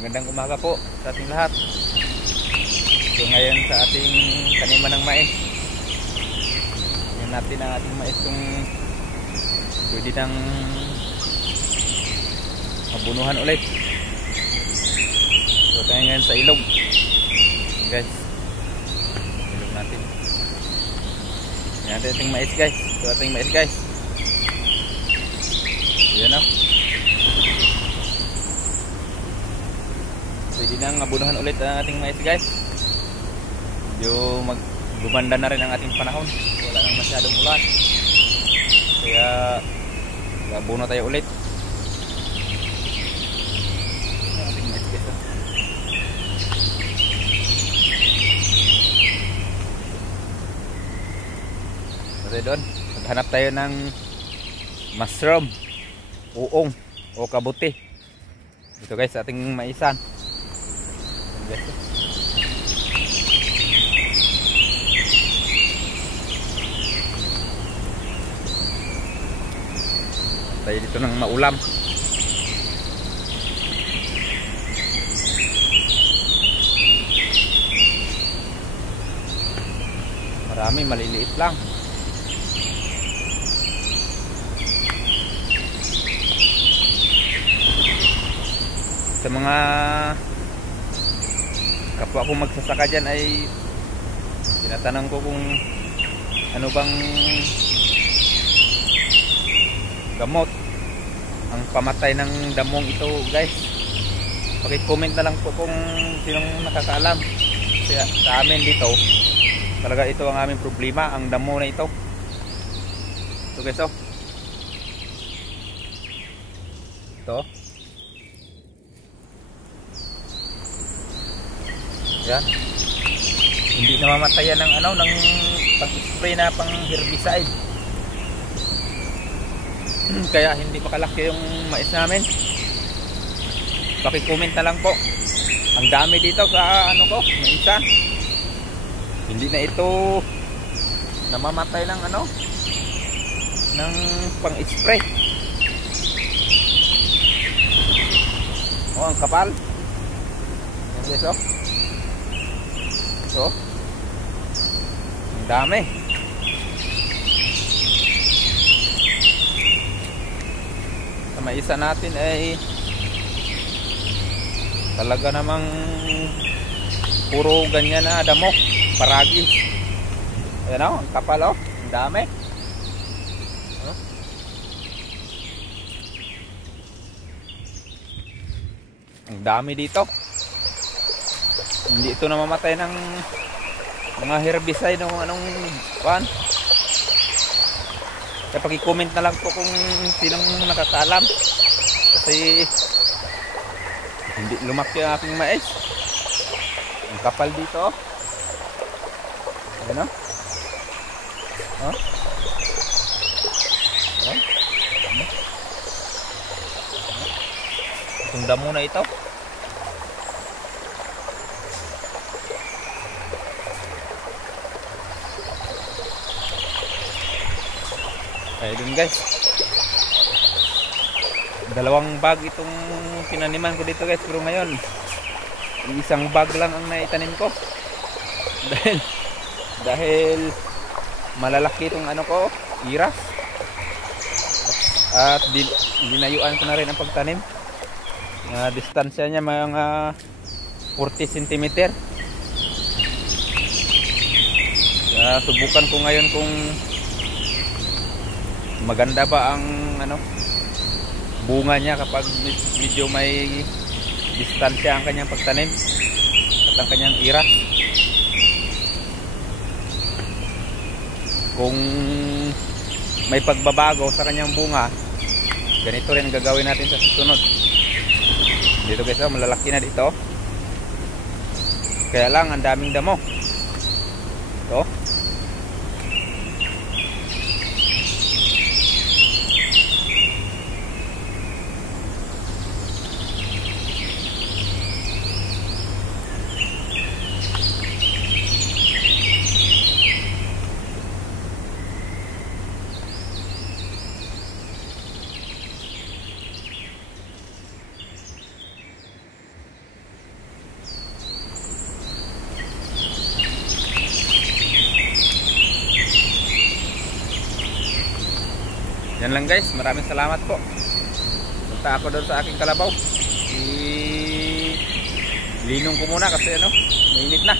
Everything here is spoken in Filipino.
Magandang umaga po sa ating lahat. So ngayon sa ating taniman ng mais, yan natin ang ating mais kung pwede nang mabunuhan ulit. So tayo ngayon sa ilog, guys. Ilog natin. Yan natin ating mais, guys. So ating mais, guys. Yan o. Pwede nang mabunuhan ulit ang ating mais, guys. Medyo gumanda na rin ang ating panahon. Wala nang masyadong ulan. Kaya mabuno tayo ulit. Ang ating mais, guys. Kasi doon, maghanap tayo ng mushroom, uong o kabuti. Ito guys, ating maisan. Tayo dito ng maulam. Marami, maliliit lang. Sa mga kapwa kong magsasaka dyan ay tinatanong ko kung ano bang gamot ang pamatay ng damong ito, guys. Paki-comment na lang po kung sinong nakakaalam. Kaya sa amin dito talaga ito ang aming problema, ang damo na ito. So guys, oh. Ito. Yan. Hindi namamatayan ng ano, ng pang-spray na pang herbicide. Kaya hindi makalaki yung mais namin. Paki-comment na lang po. Ang dami dito sa ano ko, maisan. Hindi na ito namamatay ng ano, ng pang-spray. Oh, ang kapal. Yan guys, oh. So, ang dami. Sa maisa natin ay talaga namang puro ganyan na damo, paragis. Ayan o, ang kapal o, ang dami. Ang dami dito. Hindi ito namamatay ng mga herbicide o anong pan. Kaya paki-comment na lang po kung sinong nakakaalam. Kasi hindi lumaki ang aking mais. Ang kapal dito. Ayan o. Oh. Ayan. Itong damo na ito. Ayan dun guys, dalawang bag itong pinaniman ko dito guys, pero ngayon isang bag lang ang naitanim ko dahil malalaki itong ano ko, iras, at dinayuan ko na rin ang pagtanim. Distansya niya mga 40 cm. Subukan ko ngayon kung maganda ba ang ano, bunga niya kapag medyo may distansya ang kanyang pagtanim at ang kanyang iras. Kung may pagbabago sa kanyang bunga, ganito rin ang gagawin natin sa susunod. Dito guys, malalaki na dito. Kaya lang ang daming damo. Ito. Yan lang guys, maraming salamat po. Punta ako doon sa aking kalabaw. Linong ko muna kasi ano, mainit na.